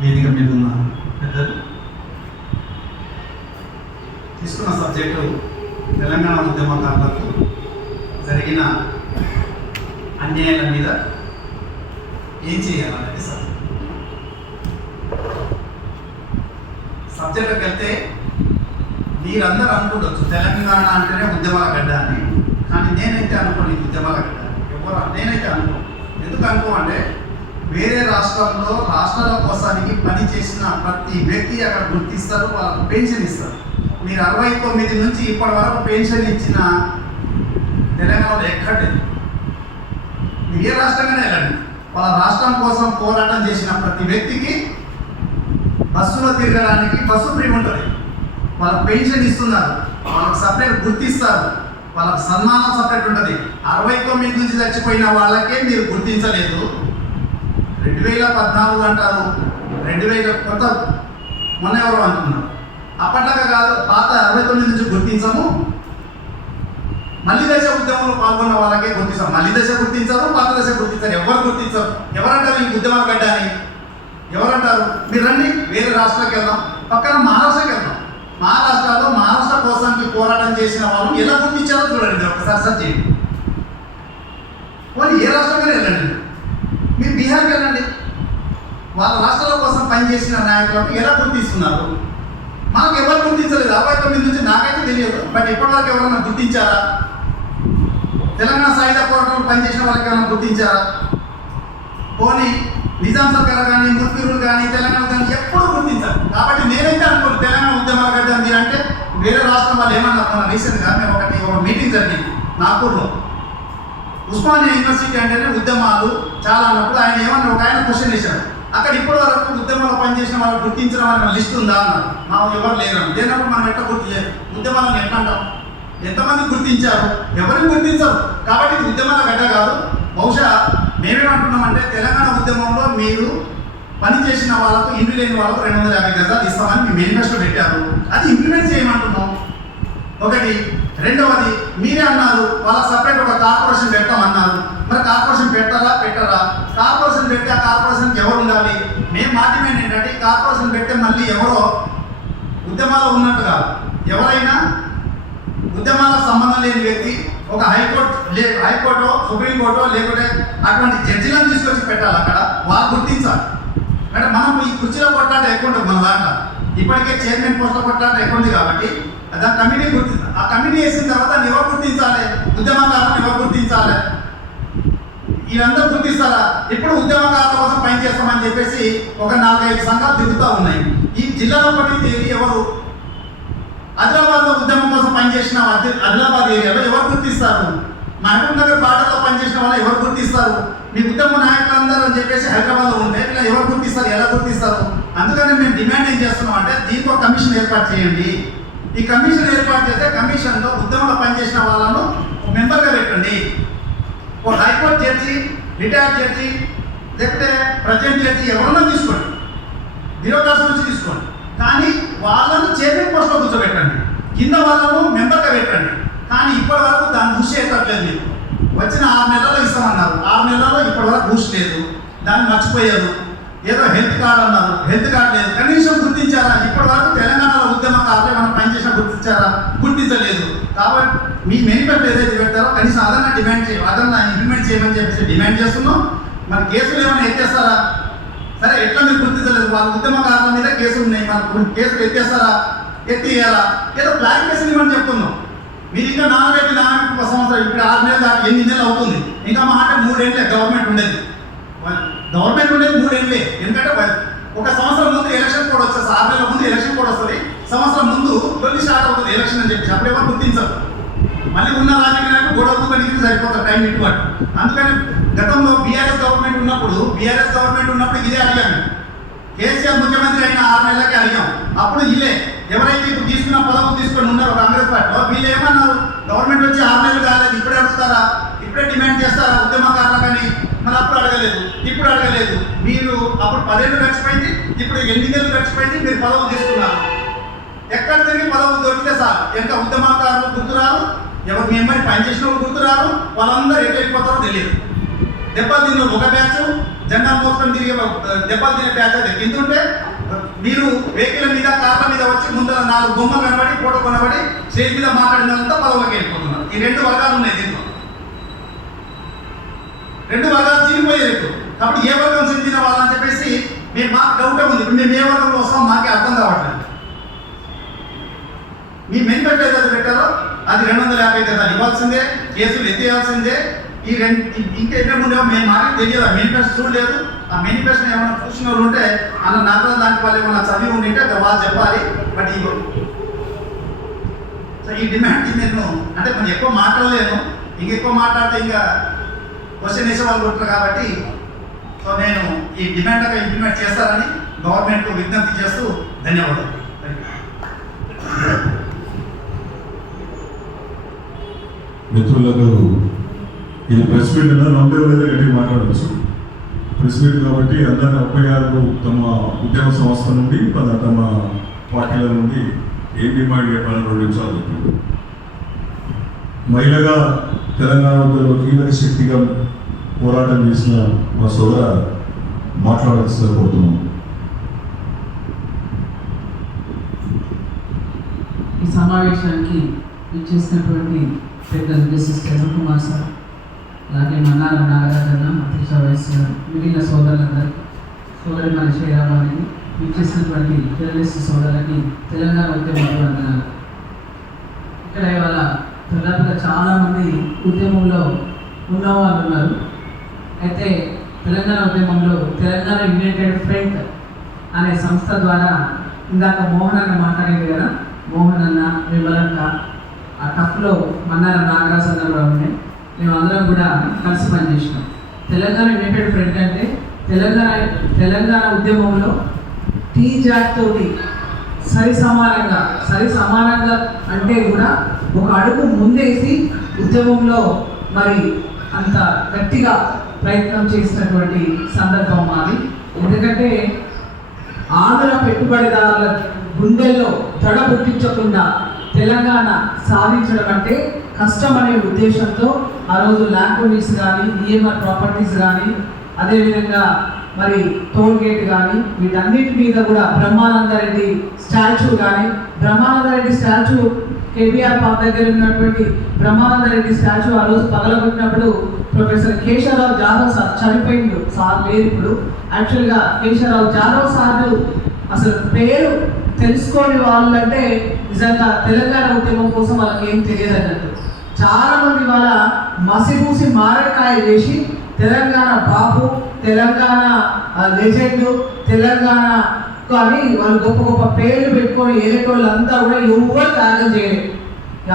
వేదిక మీద ఉన్న పెద్దలు, తీసుకున్న సబ్జెక్టు తెలంగాణ ఉద్యమకారులకు జరిగిన అన్యాయాల మీద ఏం చేయాలనేది సబ్జెక్టుకి వెళ్తే మీరందరూ అనుకుంటవచ్చు తెలంగాణ అంటేనే ఉద్యమాల గడ్డ అని. కానీ నేనైతే అనుకోను ఉద్యమాల గడ్డ నేనైతే అనుకో. ఎందుకు అనుకోమంటే వేరే రాష్ట్రంలో రాష్ట్రాల కోసానికి పని చేసిన ప్రతి వ్యక్తి అక్కడ గుర్తిస్తారు, వాళ్ళకు పెన్షన్ ఇస్తారు. మీరు 69 నుంచి ఇప్పటి వరకు పెన్షన్ ఇచ్చిన తెలంగాణలో ఎక్కడలేదు. మీరు ఏ రాష్ట్రంగానే వెళ్ళండి, వాళ్ళ రాష్ట్రం కోసం పోరాటం చేసిన ప్రతి వ్యక్తికి బస్సులో తిరగడానికి బస్సు ఫ్రీ ఉంటుంది, వాళ్ళకి పెన్షన్ ఇస్తున్నారు, వాళ్ళకి సపరేట్ గుర్తిస్తారు, వాళ్ళకి సన్మానం సపరేట్ ఉంటుంది. 69 నుంచి చచ్చిపోయిన వాళ్ళకే మీరు గుర్తించలేదు. 2014 అంటారు, 2000 కొత్త మొన్న ఎవరు అంటున్నారు. అప్పట్లాగా కాదు, పాత 69 నుంచి గుర్తించము, మళ్ళీ దశ ఉద్యమంలో పాల్గొన్న వాళ్ళకే గుర్తిస్తాం. మళ్ళీ దశ గుర్తించరు, పాత దశ గుర్తించారు. ఎవరు గుర్తించరు? ఎవరంటారు ఈ ఉద్యమాల గడ్డ అని? ఎవరంటారు? మీరు రండి, వేరే రాష్ట్రానికి వెళ్దాం, పక్కన మహారాష్ట్రకి వెళ్దాం. మహారాష్ట్రలో మహారాష్ట్ర కోసానికి పోరాటం చేసిన వాళ్ళు ఎలా గుర్తించారో చూడండి, ఒకసారి సర్చ్ చేయండి. వాళ్ళు ఏ రాష్ట్రంగా వెళ్ళండి, మీరు బీహార్కి వెళ్ళండి, వాళ్ళ రాష్ట్రాల కోసం పనిచేసిన నాయకులకు ఎలా గుర్తిస్తున్నారు? మనకు ఎవరు గుర్తించలేదు. 69 నుంచి నాకైతే తెలియదు, బట్ ఇప్పటివరకు ఎవరైనా గుర్తించారా? తెలంగాణ సాయుధ పోరాటంలో పనిచేసిన వాళ్ళకి ఏమైనా గుర్తించారా? పోనీ నిజాం సర్కార్ కానీ, ముర్తిరులు కానీ, తెలంగాణ కానీ ఎప్పుడు గుర్తించారు. కాబట్టి నేనైతే అనుకోను తెలంగాణ ఉద్యమాల గడ్డ మీరంటే వేరే రాష్ట్రం వాళ్ళు ఏమన్నా. రీసెంట్గా మేము ఒక మీటింగ్ జరిగింది నాగపూర్లో. ఉస్మానియా యూనివర్సిటీ అంటేనే ఉద్యమాలు చాలా అన్నప్పుడు ఆయన ఏమన్నా ఒక ఆయన క్వశ్చన్ వేశారు, అక్కడ ఇప్పటి వరకు ఉద్యమంలో పనిచేసిన వాళ్ళు గుర్తించిన వాళ్ళ లిస్ట్ ఉందా అన్నారు. మాకు ఎవరు లేరు. లేనప్పుడు మనం ఎట్లా ఉద్యమాలను ఎట్లా అంటాం? ఎంతమంది గుర్తించారు? ఎవరిని గుర్తించరు. కాబట్టి ఇది ఉద్యమాల గడ్డ కాదు. బహుశా మేమేమంటున్నామంటే తెలంగాణ ఉద్యమంలో మీరు పనిచేసిన వాళ్ళకు, ఇండ్లు లేని వాళ్ళకు 250 గజాలు ఇస్తామని మీ మేనిఫెస్టో పెట్టారు. అది ఇంప్లిమెంట్ చేయమంటున్నాం ఒకటి. రెండవది, మీరే అన్నారు వాళ్ళ సపరేట్ ఒక కార్పొరేషన్ పెడతామన్నారు. మరి కార్పొరేషన్ పెట్టరా? కార్పొరేషన్ పెడితే ఆ కార్పొరేషన్కి ఎవరు ఉండాలి? మేము మాధ్యమం ఏంటంటే ఈ కార్పొరేషన్ పెడితే మళ్ళీ ఎవరో ఉద్యమాలు ఉన్నట్టుగా ఎవరైనా ఉద్యమాలకు సంబంధం లేని వ్యక్తి ఒక హైకోర్టు సుప్రీంకోర్టు లేకుంటే అటువంటి జడ్జిలను తీసుకొచ్చి పెట్టాలి. అక్కడ వాళ్ళు గుర్తించాలి. అంటే మనం ఈ కుర్చీలో కొట్లాట ఎక్కువ ఉంటుంది మన దాంట్లో. ఇప్పటికే చైర్మన్ పోస్టులో కొట్లాట ఎక్కువ ఉంది కాబట్టి దాని కమిటీ గుర్తించాలి. ఆ కమిటీ వేసిన తర్వాత ఎవరు గుర్తించాలి? ఉద్యమకారులను ఎవరు గుర్తించాలి? వీళ్ళందరూ గుర్తిస్తారా? ఇప్పుడు ఉద్యమకారుల కోసం పనిచేస్తామని చెప్పేసి ఒక 4-5 సంఘాలు తిరుగుతూ ఉన్నాయి. ఈ జిల్లాలో పని ఎవరు? ఆదిలాబాద్లో ఉద్యమం కోసం పనిచేసిన ఆదిలాబాద్ ఏరియాలో ఎవరు గుర్తిస్తారు? మహబూబ్ నగర్ బార్డర్లో పనిచేసిన వాళ్ళు ఎవరు గుర్తిస్తారు? మీ ఉద్యమ నాయకులందరూ అని చెప్పేసి హైదరాబాద్లో ఉంటే ఇలా ఎవరు గుర్తిస్తారు? ఎలా గుర్తిస్తారు? అందుకని మేము డిమాండ్ ఏం చేస్తున్నాం అంటే దీనికి ఒక కమిషన్ ఏర్పాటు చేయండి. ఈ కమిషన్ ఏర్పాటు చేస్తే కమిషన్లో ఉద్యమంలో పనిచేసిన వాళ్ళను మెంబర్గా పెట్టండి. ఒక హైకోర్టు జడ్జి, రిటైర్డ్ జడ్జి, లేకపోతే ప్రజెంట్ జడ్జి ఎవరన్నా తీసుకోండి, బ్యూరోక్రాట్స్ నుంచి తీసుకోండి. కానీ వాళ్ళను చైర్మన్ పోస్ట్లో కూర్చోబెట్టండి, కింద వాళ్ళను మెంబర్గా పెట్టండి. కానీ ఇప్పటి వరకు దాన్ని బూస్ట్ చేయట్లేదు. మీకు వచ్చిన 6 నెలల్లో ఇస్తామన్నారు, 6 నెలల్లో ఇప్పటి వరకు బూస్ట్ లేదు. దాన్ని మర్చిపోయారు. ఏదో హెల్త్ కార్డు అన్నారు, హెల్త్ కార్డు లేదు. కనీసం గుర్తించారా? ఇప్పటి వరకు తెలంగాణలో ఉద్యమకారులు మనం పనిచేసిన గుర్తించారా? గుర్తించలేదు. కాబట్టి మీ మేనిఫెస్టో ఏదైతే పెడతారో కనీసం అదన్నా డిమాండ్ చేయాలి, అదన్నా ఇంప్లిమెంట్ చేయమని చెప్పేసి డిమాండ్ చేస్తున్నాం. మరి కేసులు ఏమైనా ఎత్తేస్తారా? సరే, ఎట్లా మీరు గుర్తించలేదు? వాళ్ళ ఉద్యమకారుల మీద కేసులు ఉన్నాయి, మన కేసులు ఎత్తేస్తారా? ఎత్తియాలా? ఏదో క్లారిఫికేషన్ ఇవ్వమని చెప్తున్నాం. మీరు ఇంకా నానబెట్టి 1 సంవత్సరం, ఇప్పుడు 6 నెలలు దాకా 8 నెలలు అవుతుంది. ఇంకా మా అంటే 3 ఏళ్ళే గవర్నమెంట్ ఉండేది. 3 ఏళ్ళే. ఎందుకంటే 1 సంవత్సరం ముందు ఎలక్షన్ కోడ్ వస్తుంది, 6 నెలల ముందు ఎలక్షన్ కోడ్ వస్తుంది, సంవత్సరం ముందు తొలి స్టార్ట్ అవుతుంది ఎలక్షన్ అని చెప్పి అప్పుడు ఎవరు గుర్తించరు. మళ్ళీ ఉన్న రాజకీయ నాయకులు గొడవకు కనిపించి సరిపోతారు టైం ఇటువంటి. అందుకని గతంలో బీఆర్ఎస్ గవర్నమెంట్ ఉన్నప్పుడు ఇదే అడిగాము. కేసీఆర్ ముఖ్యమంత్రి అయిన 6 నెలలకే అడిగాం. అప్పుడు ఇల్లే ఎవరైతే ఇప్పుడు తీసుకున్న పదవులు తీసుకొని ఉన్నారో కాంగ్రెస్ పార్టీలో వీళ్ళు ఏమన్నారు? గవర్నమెంట్ వచ్చి 6 నెలలు కాలేదు, ఇప్పుడే అడుగుతారా? ఇప్పుడే డిమాండ్ చేస్తారా ఉద్యమకారులు? కానీ మళ్ళీ అప్పుడు అడగలేదు, ఇప్పుడు అడగలేదు. మీరు అప్పుడు 10 ఏళ్ళు గడిచిపోయింది, ఇప్పుడు 8 నెలలు గడిచిపోయింది. మీరు పదవులు తీసుకున్నారు. ఎక్కడ తిరిగి పదవులు దొరికితే సార్ ఇంకా ఉద్యమకారులు గుర్తురారు, ఎవరు మీ పనిచేసిన వాళ్ళు గుర్తురారు, వాళ్ళందరూ ఎటు వెళ్ళిపోతారో తెలియదు. దెబ్బలు తిన్న ఒక బ్యాచ్, జెండా మోసుకొని తిరిగే దెబ్బలు తినే బ్యాచ్ అది కిందుంటే మీరు వెహికల్ మీద కార్ల మీద వచ్చి ముందర 4 బొమ్మలు కనబడి ఫోటో కొనబడి స్టేజ్ మీద మాట్లాడినంతా పదవులకు వెళ్ళిపోతున్నారు. ఈ 2 వర్గాలు ఉన్నాయి దీంట్లో, 2 వర్గాలు చిరిగిపోయేది. కాబట్టి ఏ వర్గం చెందిన వాళ్ళని చెప్పేసి మాకు డౌటే ఉంది. ఇప్పుడు మేము ఏ వర్గంలో వస్తాం మాకే అర్థం కావట్లేదు. మీ మేనిఫెస్టో ఏదైతే పెట్టారో అది 250 గజాలు ఇవ్వాల్సిందే, కేసులు ఎత్తేయాల్సిందే. ఈ ఇంకా ఎక్కడ ఉండేవో మేము మాకు తెలియదు. ఆ మేనిఫెస్టో చూడలేదు. ఆ మేనిఫెస్టో ఏమైనా చూసిన వాళ్ళు ఉంటే అన్న నాకు దానికి వాళ్ళు ఏమైనా చదివి ఉండింటే వాళ్ళు చెప్పాలి. బట్ సో ఈ డిమాండ్ నేను అంటే మనం ఎక్కువ మాట్లాడలేను. ఇంకెక్కువ మాట్లాడితే ఇంకా క్వశ్చన్ వేసే వాళ్ళు ఉంటారు. కాబట్టి సో నేను ఈ డిమాండ్ ఇంప్లిమెంట్ చేస్తారని గవర్నమెంట్ విజ్ఞప్తి చేస్తూ ధన్యవాదాలు. మిత్రులకు ఇది ప్రెస్ మీట్ నమ్మకం లేదా గట్టిగా మాట్లాడవచ్చు. ప్రెస్ మీట్ కాబట్టి అందరినీ 36 తమ ఉద్యమ సంస్థ నుండి తమ పార్టీల నుండి ఏం డిమాండ్ చెప్పాలని 2 నిమిషాలు చెప్పారు. మహిళగా తెలంగాణలో కీలక శక్తిగా పోరాటం చేసిన మా సోదర మాట్లాడాల్సి కోరుతున్నాం. ఈ సమావేశానికి ఇచ్చేసినటువంటి పెద్దలు జస్టిస్ చంద్ర కుమార్ సార్, అలాగే మన్నాల నాగరాజన్న, అధ్యక్ష వయస్సు మిగిలిన సోదరులందరికీ, సోదరి మన శ్రీరామానికి ఇచ్చేసినటువంటి జర్నలిస్ట్ సోదరులకి తెలంగాణ ఉద్యమంలో అన్నారు. ఇక్కడ ఇవాళ దాదాపుగా చాలామంది ఉద్యమంలో ఉన్నవాళ్ళు ఉన్నారు. అయితే తెలంగాణ ఉద్యమంలో తెలంగాణ యునైటెడ్ ఫ్రంట్ అనే సంస్థ ద్వారా ఇందాక మోహన్ అన్న మాట్లాడేది కదా, మోహన్ అన్న, విమలక్క, ఆ టఫ్లో మన్నార నాగరాజ్ అన్న కూడా ఉండే. మేము అందరం కూడా కలిసి పనిచేసినాం. తెలంగాణ యునైటెడ్ ఫ్రంట్ అంటే తెలంగాణ ఉద్యమంలో టీ జాక్ తోటి సరి సమానంగా అంటే కూడా ఒక అడుగు ముందేసి ఉద్యమంలో మరి అంత గట్టిగా ప్రయత్నం చేసినటువంటి సందర్భం మాది. ఎందుకంటే ఆంధ్ర పెట్టుబడిదారుల గుండెల్లో దడ పుట్టించకుండా తెలంగాణ సాధించడం అంటే కష్టం అనే ఉద్దేశంతో ఆ రోజు ల్యాండ్ పోలీస్ కానీ, ఈఎంఆర్ ప్రాపర్టీస్ కానీ, అదేవిధంగా మరి టోల్ గేట్ కానీ, వీటన్నిటి మీద కూడా బ్రహ్మానందరెడ్డి స్టాచ్యూ కానీ, బ్రహ్మానందరెడ్డి స్టాచ్యూ కేబీఆర్ పార్క్ దగ్గర ఉన్నటువంటి బ్రహ్మానందరెడ్డి స్టాచ్యూ ఆ రోజు పగలగొట్టినప్పుడు ప్రొఫెసర్ కేశవరావు జాదవ్ సార్ చనిపోయిండు, సార్ లేదు ఇప్పుడు. యాక్చువల్గా కేశవరావు జాదవ్ సార్ అసలు పేరు తెలుసుకోని వాళ్ళంటే నిజంగా తెలంగాణ ఉద్యమం కోసం వాళ్ళకి ఏం తెలియదు అన్నట్టు. చాలా మంది వాళ్ళ మసిపూసి మారకాయ చేసి తెలంగాణ బాబు, తెలంగాణ లెజెండ్, తెలంగాణ కానీ వాళ్ళు గొప్ప గొప్ప పేర్లు పెట్టుకొని ఏలేటోళ్ళంతా కూడా ఎవరు త్యాగం చేయలేదు.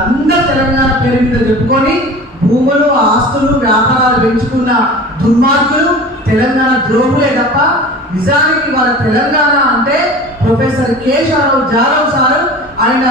అందరూ తెలంగాణ పేరు మీద చెప్పుకొని భూములు, ఆస్తులు, వ్యాపారాలు పెంచుకున్న దుర్మార్గులు తెలంగాణ ద్రోహులే తప్ప నిజానికి వాళ్ళ తెలంగాణ అంటే ప్రొఫెసర్ కేశవరావు జాదవ్ సార్ ఆయన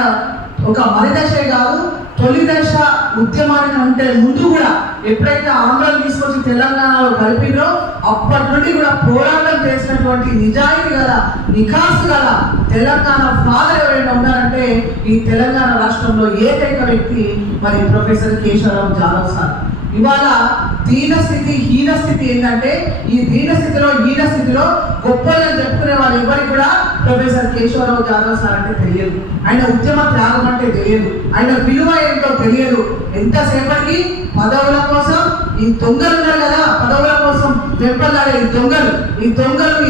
ఒక మరిదశే కాదు, తొలి దశ ఉద్యమానికి అంటే ముందు కూడా ఎప్పుడైతే ఆంధ్రాలు తీసుకొచ్చి తెలంగాణలో కలిపినో అప్పటి నుండి కూడా పోరాటం చేసినటువంటి నిజాయితీ గల, నిఖాసు గల తెలంగాణ ఫాదర్ ఎవరైనా ఉన్నారంటే ఈ తెలంగాణ రాష్ట్రంలో ఏకైక వ్యక్తి మరి ప్రొఫెసర్ కేశవరావు జాదవ్ సార్. ఇవాళ దీనస్థితి, హీనస్థితి ఏంటంటే ఈ దీనస్థితిలో, హీనస్థితిలో గొప్పలను చెప్పుకునే వాళ్ళు ఎవరికి కూడా ప్రొఫెసర్ కేశవరావు జాదవ్ సార్ అంటే తెలియదు. ఆయన ఉద్యమ త్యాగం అంటే తెలియదు. ఆయన విలువ ఏంటో తెలియదు. ఎంతసేపటికి పదవుల కోసం ఈ దొంగలు ఉన్నారు కదా, పదవుల కోసం వెంపలాడే ఈ దొంగలు,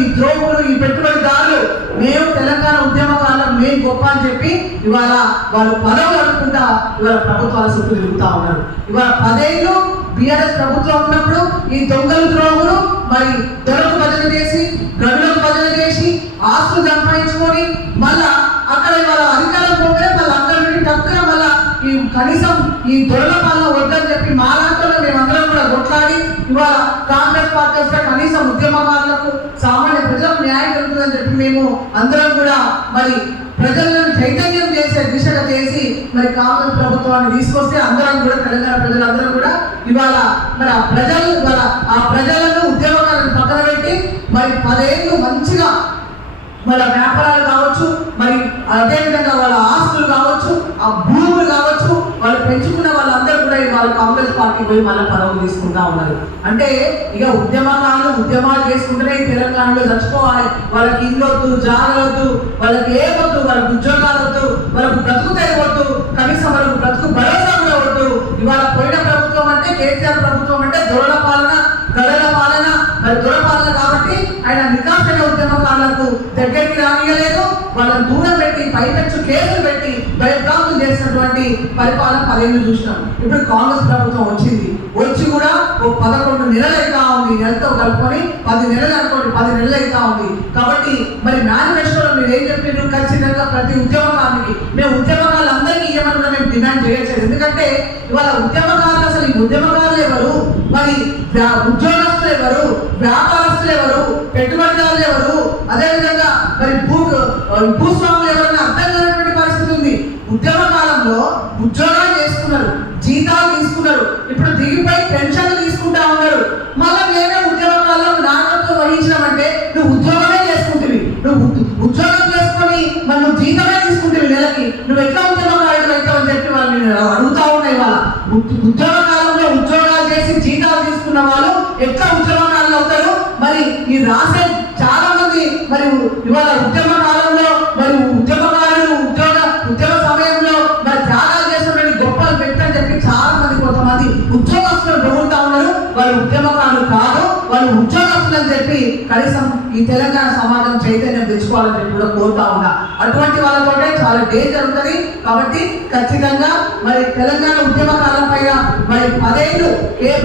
ఈ ద్రోహులు, ఈ పెట్టుబడిదారులు మేము తెలంగాణ ఉద్యమకాలం మేము గొప్ప అని చెప్పి ఇవాళ వాళ్ళు పదవులు అనుకుంటా ఇవాళ ప్రభుత్వాల చుట్టూ తిరుగుతూ ఉన్నారు. ఇవాళ 10 ఏళ్ళు బీఆర్ఎస్ ప్రభుత్వం ఉన్నప్పుడు ఈ దొంగలు, ద్రోహులు మరి దొరకు భజన చేసి, గడులకు భజన చేసి, ఆస్తులు సంపాదించుకొని మళ్ళా అక్కడ ఇవాళ అధికారం పోతే వాళ్ళ అక్కడి నుండి టక్కున మళ్ళా ఈ కనీసం ఈ దొరల పాలన వద్దని చెప్పి మా రాష్ట్రంలో మేమందరం కూడా కొట్లాడి ఇవాళ కాంగ్రెస్ పార్టీ వస్తే కనీసం ఉద్యమకారులకు, సామాన్య ప్రజలకు న్యాయం జరుగుతుందని చెప్పి మేము అందరం కూడా మరి ప్రజలను చైతన్యం చేసే దిశగా చేసి మరి కాంగ్రెస్ ప్రభుత్వాన్ని తీసుకొస్తే అందరం కూడా తెలంగాణ ప్రజలందరం కూడా ఇవాళ మరి ఆ ప్రజలను ఉద్యమకారులను పక్కన పెట్టి మరి 10 ఏళ్ళు మంచిగా వాళ్ళ వ్యాపారాలు కావచ్చు, మరి అదేవిధంగా వాళ్ళ ఆస్తులు కావచ్చు, ఆ భూములు కావచ్చు, వాళ్ళు పెంచుకున్న వాళ్ళందరూ కూడా ఇవాళ కాంగ్రెస్ పార్టీ పోయి మళ్ళీ పదవులు తీసుకుంటా ఉన్నారు. అంటే ఇక ఉద్యమాలు చేసుకుంటేనే తెలంగాణలో చచ్చిపోవాలి, వాళ్ళకి ఇల్లు వద్దు, జాగలొద్దు, వాళ్ళకి ఏమొద్దు, వాళ్ళకి ఉద్యోగాలు వద్దు, వాళ్ళకు బ్రతుకు తెరవద్దు, కనీసం వాళ్ళకు బ్రతుకు భరోసా కూడా వద్దు. ఇవాళ పోయిన ప్రభుత్వం అంటే కేసీఆర్ ప్రభుత్వం అంటే దొరల పాలన, గడల పాలన, మరి దొరపాలన కాబట్టి ఆయన నికాసైన ఉద్యమకారులకు దగ్గరికి రానియలేదు. వాళ్ళని దూరం పెట్టి పైపెచ్చు కేసులు పెట్టి భయభ్రాంతులు చేసినటువంటి పరిపాలన 10 ఏళ్ళు చూసినాం. ఇప్పుడు కాంగ్రెస్ ప్రభుత్వం వచ్చి కూడా ఓ 11 నెలలు అవుతా ఉంది, నెలతో కలుపుకొని 10 నెలలు అనుకోండి, 10 నెలలు అవుతా ఉంది. కాబట్టి మరి మేనిఫెస్టోలో మీరు ఏం చెప్పారు? ఖచ్చితంగా ప్రతి ఉద్యమకారునికి మేము ఉద్యమకారులందరికీ ఇవ్వమని కూడా మేము డిమాండ్ చేయట్లేదు. ఎందుకంటే ఇవాళ ఉద్యమకారులు అసలు ఈ ఉద్యమకారులు ఎవరు, మరి ఉద్యోగస్తులు ఎవరు, వ్యాపారస్తులు ఎవరు, పెట్టుబడిదారులు ఎవరు, అదేవిధంగా మరి భూస్వాములు ఎవరైనా అర్థం కానటువంటి పరిస్థితి ఉంది. ఉద్యమ కాలంలో ఉద్యోగాలు చేసుకున్నారు, జీతాలు తీసుకున్నారు, ఇప్పుడు దిగిపోయి పెన్షన్లు తీసుకుంటా ఉన్నారు. మళ్ళీ మేమే ఉద్యమ కాలంలో నాయకత్వం వహించినామంటే నువ్వు ఉద్యోగమే చేసుకుంటుంది, నువ్వు ఉద్యోగం చేసుకొని మరి నువ్వు జీతమే తీసుకుంటుంది నెలకి, నువ్వు ఎట్లా ఉద్యమకారుడు అవుతావు అని చెప్పి వాళ్ళు అడుగుతా ఉన్నాయి. వాళ్ళ ఉద్యోగ కాలంలో ఉద్యోగాలు చేసి జీతాలు తీసుకున్న వాళ్ళు ఎట్లా ఉద్యమకారులు అవుతారు? మరి ఈ రాసే చాలా మంది మరి ఇవాళ ఉద్యమ కాలంలో మరి ఉద్యమకారులు ఉద్యమ సమయంలో మరి త్యాగాలు చేస్తున్న గొప్పలు పెట్టని చెప్పి చాలా మంది కొంతమంది ఉద్యోగస్తులు పొగుడుతా ఉన్నారు. వాళ్ళు ఉద్యమకారులు కాదు, వాళ్ళు ఉద్యోగస్తులు అని చెప్పి కనీసం ఈ తెలంగాణ సమాజం చైతన్యం తెచ్చుకోవాలని చెప్పి కూడా కోరుతా ఉన్నా. అటువంటి వాళ్ళతోనే చాలా డేంజర్ ఉంటుంది. కాబట్టి ఖచ్చితంగా మరి తెలంగాణ ఉద్యమకాలం పైన మరి 10 ఏళ్ళు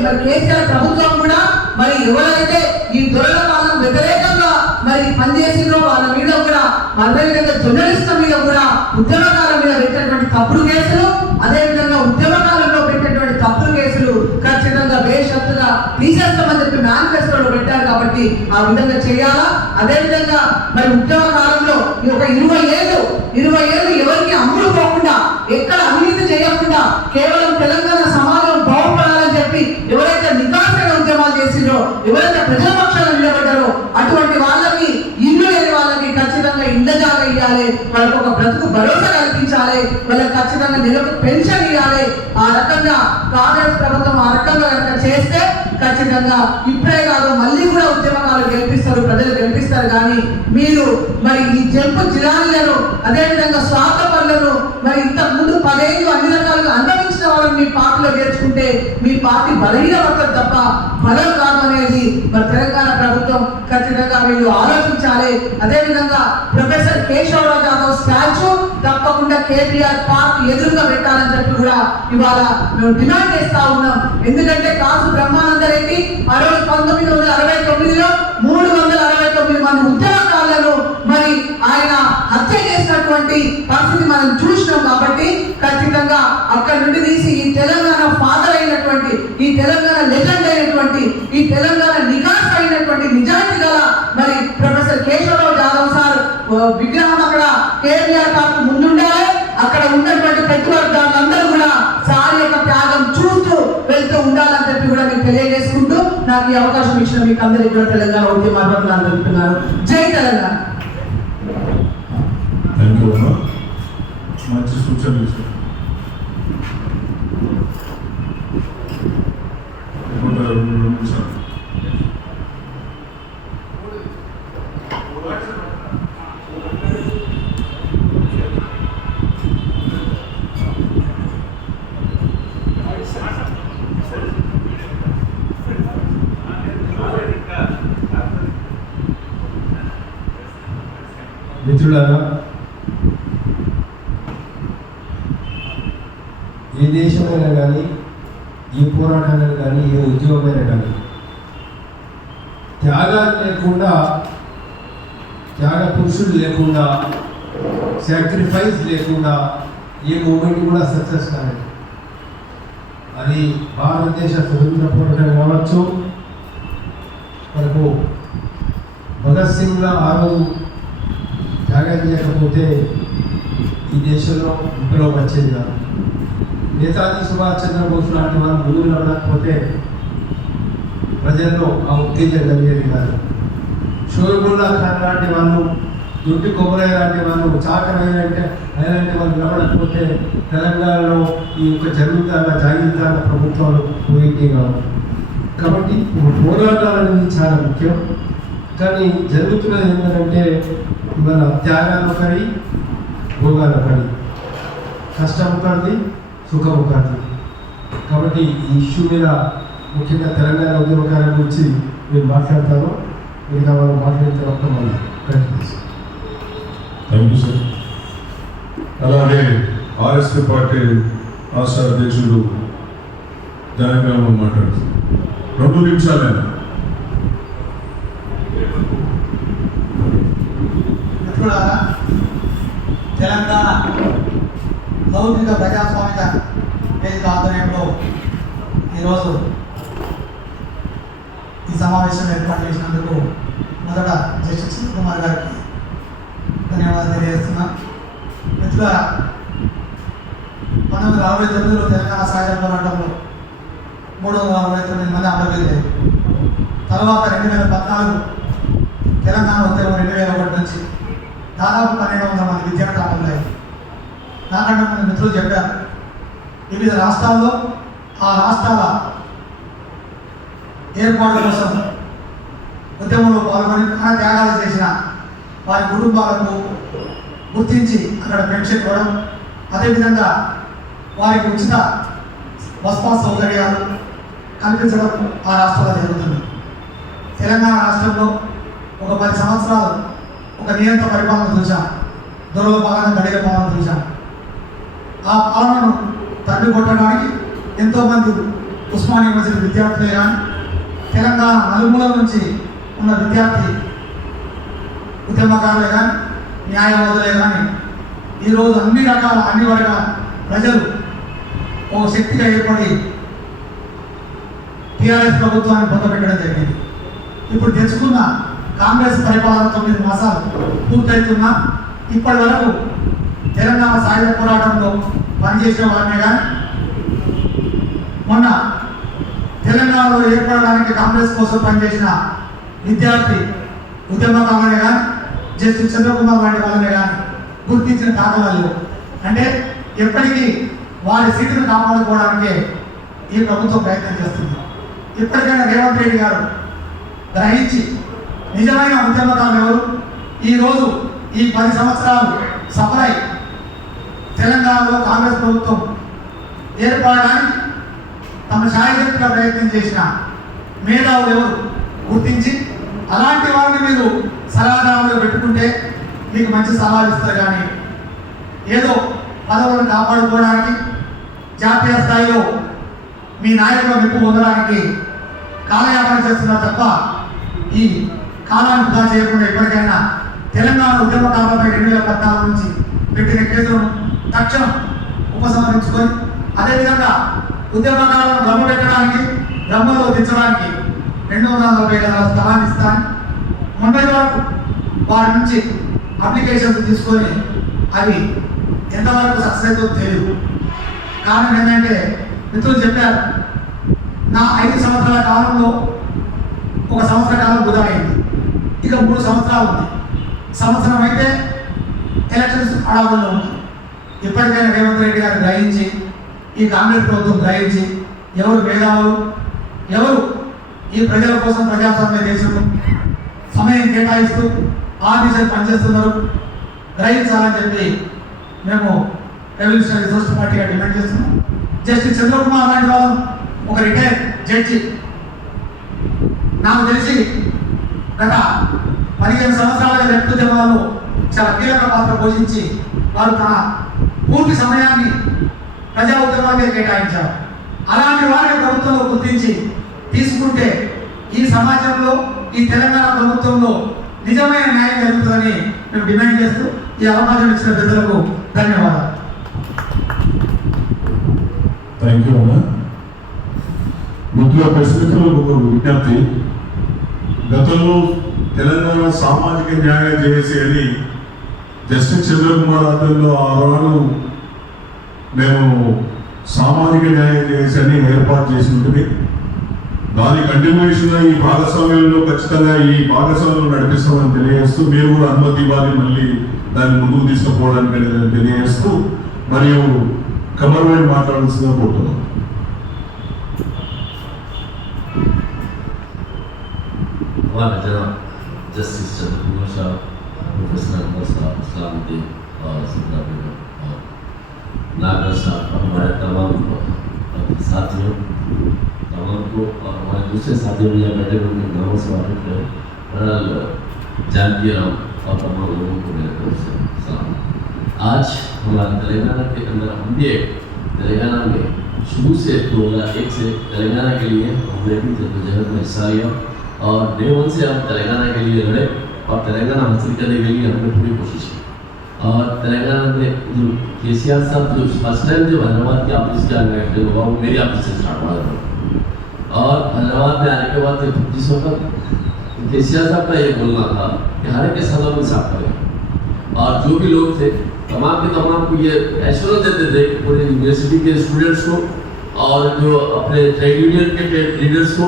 మరి కేసీఆర్ ప్రభుత్వం కూడా మరి ఎవరైతే ఈ దొరల కాలం వ్యతిరేకంగా మరి పనిచేసిందో వాళ్ళ మీద కూడా, అదేవిధంగా జర్నలిస్టుల మీద కూడా, ఉద్యమకాలం మీద పెట్టినటువంటి తప్పుడు కేసులు, అదేవిధంగా ఉద్యమకాలంలో పెట్టినటువంటి తప్పుడు కేసులు ఖచ్చితంగా బేషరతుగా తీసేస్తామని చెప్పి మేనిఫెస్టోలో పెట్టారు. కాబట్టి ఆ విధంగా చేయాలా. అదేవిధంగా మరి ఉద్యమ కాలంలో ఈ ఒక 20 ఏళ్ళు ఎవరికి అమ్ముడు పోకుండా, ఎక్కడ అవినీతి చేయకుండా, కేవలం తెలంగాణ సమాజం బాగుపడాలని చెప్పి ఎవరైతే నికాసైన ఉద్యమాలు చేసిందో, ఎవరైతే ప్రజల పక్షాన నిలబడ్డారో అటువంటి వాళ్ళకి, ఇల్లు లేని వాళ్ళకి ఖచ్చితంగా ఇండ్ల జాగా ఇవ్వాలి, వాళ్ళకి ఒక బ్రతుకు భరోసా కల్పించాలి, వాళ్ళకి ఖచ్చితంగా నెలకు పెన్షన్ ఇవ్వాలి. ఆ రకంగా కాంగ్రెస్ ప్రభుత్వం ఆ రకంగా కనుక చేస్తే ఖచ్చితంగా ఇప్పుడే కాదు మళ్ళీ కూడా ఉద్యమకాలు గెలిపిస్తారు, ప్రజలు గెలిపిస్తారు. కానీ మీరు మరి ఈ జంపు జిల్లాలను, అదేవిధంగా స్వార్థపరులను మరి ఇంతకు ముందు 10 ఏళ్ళు అన్ని రకాలుగా అనుభవించిన వాళ్ళని మీ పార్టీలో చేర్చుకుంటే మీ పార్టీ బలహీనపడుతుంది తప్ప బలం కాదు అనేది మరి తెలంగాణ ప్రభుత్వం ఖచ్చితంగా వీళ్ళు ఆలోచించాలి. అదేవిధంగా ప్రొఫెసర్ కేశవరావు జాదవ్ స్టాచ్యూ తప్పకుండా కేటీఆర్ పార్క్ ఎదురుగా పెట్టాలని చెప్పి కూడా ఇవాళ మేము డిమాండ్ చేస్తా ఉన్నాం. ఎందుకంటే కాసు బ్రహ్మానందరెడ్డి ఆ రోజు 1969లో 369 మంది ఉద్యమకారులను మరి ఆయన హత్య చేసినటువంటి పరిస్థితి మనం చూసినాం. కాబట్టి ఖచ్చితంగా అక్కడి నుండి తీసి ఈ తెలంగాణ ఫాదర్ అయినటువంటి, ఈ తెలంగాణ లెజెండ్ అయినటువంటి, ఈ తెలంగాణ నికాస్ అయినటువంటి నిజాయితీ గల మరి ప్రొఫెసర్ కేశవరావు జాదవ్ సార్ విగ్రహం అక్కడ కేటీఆర్ పార్క్ ముందుండాలి. అక్కడ ఉన్నటువంటి పెట్టుబడిదారులందరూ కూడా సార్ యొక్క త్యాగం చూస్తూ వెళ్తూ ఉండాలని చెప్పి కూడా మీకు తెలియజేసుకుంటూ నాకు ఈ అవకాశం ఇచ్చిన మీకు అందరికీ కూడా తెలంగాణ ఉద్యమాభివందనాలు తెలుపుతున్నారు. జై తెలంగాణ. మంచి సూచనలు ఇచ్చారు. మిత్రులారా, ఏ దేశమైనా కానీ, ఏ పోరాటమైనా కానీ, ఏ ఉద్యోగమైనా కానీ త్యాగాలు లేకుండా, త్యాగ పురుషులు లేకుండా, సాక్రిఫైస్ లేకుండా ఏ మూమెంట్ కూడా సక్సెస్ కాలేదు. అది భారతదేశ స్వతంత్ర పోరాటం కావచ్చు, మనకు భగత్ సింగ్ ఆ రోజు త్యాగం చేయకపోతే ఈ దేశంలో విప్లవం వచ్చేది కాదు. నేతాజీ సుభాష్ చంద్రబోస్ లాంటి వాళ్ళు ముందు నడవకపోతే ప్రజల్లో ఆ ఉత్తేజం కలిగేది కాదు. షోయబుల్లా ఖాన్ లాంటి వాళ్ళు దొడ్డి కొబ్బరి లాంటి వాళ్ళు చాటమైనంటే అలాంటి వాళ్ళు నిలబడకపోతే తెలంగాణలో ఈ యొక్క జరుగుతున్న జాగీర్దారుల ప్రభుత్వాలు పోయింది కావు. కాబట్టి పోరాటాలు అనేది చాలా ముఖ్యం. కానీ జరుగుతున్నది ఏంటంటే ఇవాళ త్యాగాలు ఒకటి, భోగాలు ఒకటి, కష్టం ఒకటి, సుఖం ఒకటి. కాబట్టి ఈ ఇష్యూ మీద ముఖ్యంగా తెలంగాణ ఉద్యమకారుల గురించి నేను మాట్లాడతాను. మిగతా వాళ్ళు మాట్లాడిన తర్వాత మనం ప్రయత్నిస్తాం. Thank you sir. అలాగే ఆర్ఎస్పీ పార్టీ రాష్ట్ర అధ్యక్షుడు జానకిరామన్ మాట్లాడుతున్నారు. 2 నిమిషాలైనా. మిత్రులారా, తెలంగాణ లౌకిక ప్రజాస్వామిక వేదిక ఆధ్వర్యంలో ఈరోజు ఈ సమావేశం ఏర్పాటు చేసినందుకు మొదట జస్టిస్ కుమార్ గారికి ధన్యవాదాలు తెలియజేస్తున్నాం. మిత్రులారా, 1969లో తెలంగాణ సాయుధ పోరాటంలో 349 మంది అమరవీరులయ్యారు. తర్వాత 2014 తెలంగాణ ఉద్యమం 2001 నుంచి దాదాపు 1200 మంది విద్యార్థులు అమరులయ్యారు. నాకంటే మన మిత్రులు చెప్పారు, వివిధ రాష్ట్రాల్లో ఆ రాష్ట్రాల ఏర్పాటు కోసం ఉద్యమంలో పాల్గొని త్యాగాలు చేసిన వారి కుటుంబాలకు గుర్తించి అక్కడ పెన్షన్ ఇవ్వడం, అదేవిధంగా వారికి ఉచిత బస్పాస్ సౌకర్యాలు కల్పించడం ఆ రాష్ట్రంలో జరుగుతుంది. తెలంగాణ రాష్ట్రంలో ఒక 10 సంవత్సరాలు ఒక నియంత్రణ పరిపాలన చూసాం, దొరల పాలన, గడిల పాలన చూసాం. ఆ పాలనను తల్లి కొట్టడానికి ఎంతోమంది ఉస్మానియా యూనివర్సిటీ విద్యార్థులే కానీ, తెలంగాణ నలుమూలల నుంచి ఉన్న విద్యార్థి ఉద్యమకారులే కానీ, న్యాయవాదులే కానీ ఈరోజు అన్ని వర్గాల ప్రజలు ఒక శక్తిగా ఏర్పడి టీఆర్ఎస్ ప్రభుత్వాన్ని పొందబెట్టడం జరిగింది. ఇప్పుడు తెచ్చుకున్న కాంగ్రెస్ పరిపాలన 9 మాసాలు పూర్తవుతున్నా ఇప్పటి వరకు తెలంగాణ సాయుధ పోరాటంలో పనిచేసిన వారిని కానీ, మొన్న తెలంగాణలో ఏర్పడడానికి కాంగ్రెస్ కోసం పనిచేసిన విద్యార్థి ఉద్యమకారులనే కానీ, జస్టిస్ చంద్రకుమార్ లాంటి వాళ్ళనే కానీ గుర్తించిన దాఖలాలు. అంటే ఎప్పటికీ వారి సీటును కాపాడుకోవడానికే ఈ ప్రభుత్వం ప్రయత్నం చేస్తుంది. ఇప్పటికైనా రేవంత్ రెడ్డి గారు గ్రహించి నిజమైన ఉద్యమకారులు ఎవరు, ఈరోజు ఈ 10 సంవత్సరాలు సఫలై తెలంగాణలో కాంగ్రెస్ ప్రభుత్వం ఏర్పడడానికి తమ శాయశక్తిగా ప్రయత్నం చేసిన మేధావులు ఎవరు గుర్తించి అలాంటి వారిని మీరు సలహాదారులుగా పెట్టుకుంటే మీకు మంచి సలహాలు ఇస్తారు. కానీ ఏదో పదవులను కాపాడుకోవడానికి, జాతీయ స్థాయిలో మీ నాయకుల మెప్పు పొందడానికి కాలయాపన చేస్తున్నారు తప్ప ఈ కాలాన్ని వృధా చేయకుండా ఇప్పటికైనా తెలంగాణ ఉద్యమకారులపై 2014 నుంచి పెట్టిన కేసులను తక్షణం ఉపసంహరించుకొని, అదేవిధంగా ఉద్యమకారులను భ్రమ పెట్టడానికి, భ్రమలో దించడానికి 240 గజాల స్థలాన్ని ఇస్తాను. మొన్నటి వరకు వారి నుంచి అప్లికేషన్స్ తీసుకొని అవి ఎంతవరకు సక్సెస్ అవుతుందో తెలియదు. కారణం ఏంటంటే మిత్రులు చెప్పారు, నా 5 సంవత్సరాల కాలంలో 1 సంవత్సర కాలం వృధా అయింది, ఇక 3 సంవత్సరాలు ఉంది. సంవత్సరం అయితే ఎలక్షన్స్ అడవుల్లో ఉంది. ఇప్పటికైనా రేవంత్ రెడ్డి గారు గ్రహించి, ఈ కాంగ్రెస్ ప్రభుత్వం గ్రహించి, ఎవరు మేధావులు, ఎవరు ఈ ప్రజల కోసం ప్రజాస్వామ్య దేశంలో సమయం కేటాయిస్తూ ఆఫీసర్ పనిచేస్తున్నారు గ్రహించాలని చెప్పి మేము రెవల్యూషనరీ సోషల్ పార్టీగా డిమాండ్ చేస్తున్నాం. జస్టిస్ చంద్రకుమార్ లాంటి వాళ్ళు ఒక రిటైర్డ్ జడ్జి, నాకు తెలిసి గత 15 సంవత్సరాలుగా వ్యక్తిత్వాల్లో చాలా కీలక పాత్ర పోషించి వారు తన పూర్తి సమయాన్ని ప్రజా ఉద్యమాలకే కేటాయించారు. అలాంటి వారిని ప్రభుత్వంలో గుర్తించి తీసుకుంటే ఈ సమాజంలో, ఈ తెలంగాణ ప్రభుత్వంలో నిజమైన న్యాయం జరుగుతుందని మేము డిమాండ్ చేస్తూ ఈ అవకాశం ఇచ్చిన పెద్దలకు ధన్యవాదాలు. థ్యాంక్ యూ అన్న. ముఖ్యంగా ప్రశ్నితులకు ఒక విజ్ఞప్తి, గతంలో తెలంగాణ సామాజిక న్యాయం చేసి అని జస్టిస్ చంద్రకుమార్ ఆధ్వర్యంలో 6 రోజులు మేము సామాజిక న్యాయం చేసి అని ఏర్పాటు చేసి ఉంటుంది. దాని కంటిన్యూషన్ ఈ భాగస్వామ్యంలో ఖచ్చితంగా ఈ భాగస్వామ్యం నడిపిస్తామని తెలియజేస్తూ మీరు కూడా అనుమతి ఇవ్వాలి మళ్ళీ దాన్ని ముందుకు తీసుకుపోవడానికి అనేది తెలియజేస్తూ మరియు కమర్వేణి మాట్లాడాల్సిందిగా కోరుతున్నాం. हमारा जनाब जस्टिस चंद्र कुमार साहब, प्रोफेसर अनवर साहब, इस्लामुद्दीन और सुंदर बेगम और नागर साहब और हमारे तमाम साथियों तमाम को और हमारे दूसरे साथियों में यहाँ बैठे हुए उनके नामों से वाकिफ है। बहरहाल जानकी राम और तमाम लोगों को मेरे तरफ से सलाम। आज हमारे तेलंगाना के अंदर हम भी तेलंगाना में शुरू से 2001 से तेलंगाना के लिए हमने भी जद्दोजहद में हिस्सा लिया और डे वन से हम तेलंगाना के लिए लड़े और तेलंगाना हासिल करने के लिए हमने पूरी कोशिश की। और तेलंगाना में जो केसीआर साहब जो फर्स्ट टाइम जब हैदराबाद के ऑफिस के आने हुआ वो मेरे ऑफिस से स्टार्ट हुआ था और हैदराबाद में आने के बाद जिस वक्त केसीआर साहब का ये बोलना था कि हर एक के साथ हम इंसाफ करें और जो भी लोग थे तमाम के तमाम को ये एश्योरेंस देते थे पूरे यूनिवर्सिटी के स्टूडेंट्स को और जो अपने ट्रेड यूनियन के लीडर्स को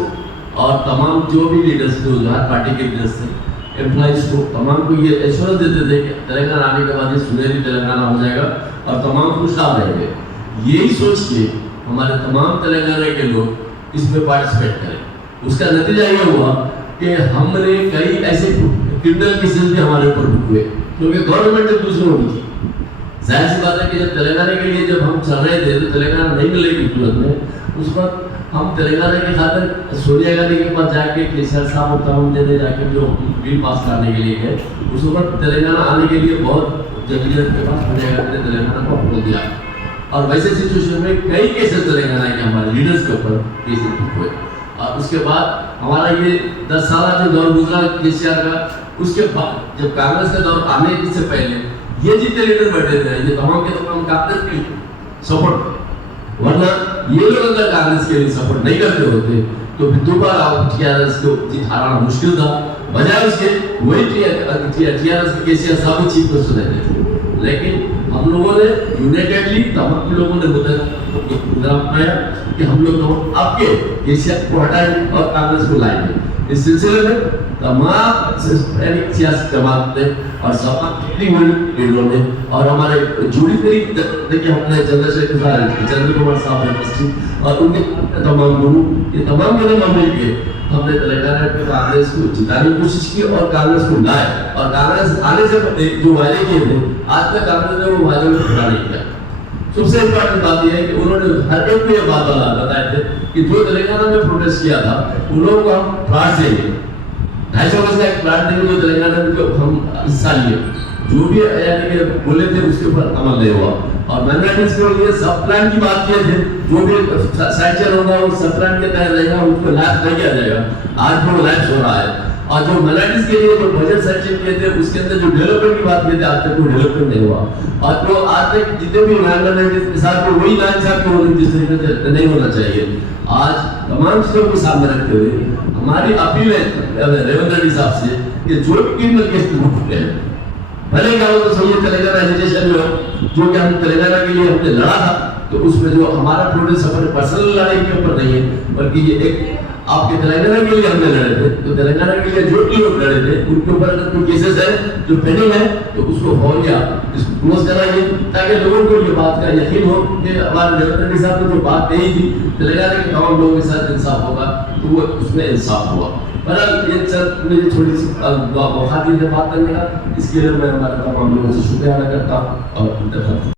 और तमाम जो भी लीडर्स थे हर पार्टी के लीडर्स थे एम्प्लॉइज को तमाम को ये एश्योरेंस देते थे कि तेलंगाना आने के बाद ये सुनहरी तेलंगाना हो जाएगा और तमाम खुशहाल रहेंगे। यही सोच के हमारे तमाम तेलंगाना के लोग इसमें पार्टिसिपेट करें। उसका नतीजा ये हुआ कि हमने कई ऐसे क्रिमिनल केसेस भी हमारे ऊपर बुक हुए क्योंकि गवर्नमेंट ने दूसरों को की। जाहिर सी बात है कि जब तेलंगाना के लिए जब हम चल रहे थे तो तेलंगाना नहीं मिलेगी तुरंत में। उस वक्त हम तेलंगाना की खातिर सोनिया गांधी के पास जाके केसीआर साहब और तमाम जगह जाके जो बिल पास कराने के लिए गए उस वक्त तेलंगाना आने के लिए बहुत जदीद के पास सोनिया गांधी ने तेलंगाना को अप्रोच दिया और वैसे सिचुएशन में कई केसेस तेलंगाना के हमारे लीडर्स के ऊपर केसेस हुए। और उसके बाद हमारा ये 10 साल जो दौर गुजरा केसीआर का, उसके बाद जब कांग्रेस का दौर आने से पहले ये जितने लीडर बैठे थे ये तमाम के तमाम कांग्रेस के सपोर्ट, वरना ये लोग अगर कांग्रेस के लिए सपोर्ट नहीं करते होते तो फिर दोबारा टीआरएस को हराना मुश्किल था। बजाय उसके वही टीआरएस के केसीआर साहब चीफ मिनिस्टर रहते थे। लेकिन हम लोगों ने यूनाइटेडली तमाम लोगों ने बताया कि हम लोग आपके केसीआर को हटाएंगे और कांग्रेस को लाएंगे। इस सिलसिले में तमाम सियासी जमात ने और सपा लीडरों ने और हमारे जुड़ी तरी देखिए हमने चंद्र कुमार साहब और उनके तमाम गुरु ये तमाम लोग हम मिलकर हमने तेलंगाना में कांग्रेस को जिताने की कोशिश की और कांग्रेस को लाए और कांग्रेस आने से पहले जो वायदे किए थे आज तक कांग्रेस ने वो वायदे को पूरा नहीं किया। सबसे इम्पोर्टेंट बात यह है कि उन्होंने हर एक को ये बात बताए थे कि जो तेलंगाना में प्रोटेस्ट किया था उन लोगों को हम प्लाट देंगे, 250 गज का एक प्लाट देंगे जो तेलंगाना में हम हिस्सा लिए। जो भी यानी कि बोले थे उसके ऊपर अमल नहीं हुआ और माइनॉरिटीज के लिए सब प्लान की बात किए थे जो भी सैंक्शन होगा वो सब प्लान के तहत रहेगा, उसको लैप्स नहीं किया जाएगा। आज वो लैप्स हो रहा है और जो माइनॉरिटीज के लिए जो बजट सैंक्शन किए थे उसके अंदर जो डेवलपमेंट की बात किए थे आज तक वो डेवलपमेंट नहीं हुआ और जो आज तक जितने भी माइनॉरिटीज के साथ वही नाइंसाफी हो रही जिस तरीके से नहीं होना चाहिए। आज तमाम चीजों को सामने रखते हुए हमारी अपील है रेवंत रेड्डी साहब से कि जो भी क्रिमिनल केस बुक हुए हैं भले क्या हो तो सही है तेलंगाना एजुकेशन में हो जो कि हम तेलंगाना के लिए हमने लड़ा था तो उसमें जो हमारा प्रोटेस्ट अपने पर्सनल लड़ाई के ऊपर नहीं है बल्कि ये एक आपके तेलंगाना के लिए हमने लड़े थे। तो तेलंगाना के लिए जो भी लोग लड़े थे उनके ऊपर अगर कोई केसेस है जो पेंडिंग है तो उसको फौरिया इसको क्लोज कराइए ताकि लोगों को ये बात का यकीन हो कि हमारे रेवंत रेड्डी साहब ने जो बात कही थी तेलंगाना के तमाम लोगों के साथ इंसाफ होगा तो वो उसमें इंसाफ हुआ। पर ये चंद मुझे थोड़ी सी मौका दी बात करने का, इसके लिए मैं हमारे तमाम लोगों से शुक्रिया अदा करता हूँ और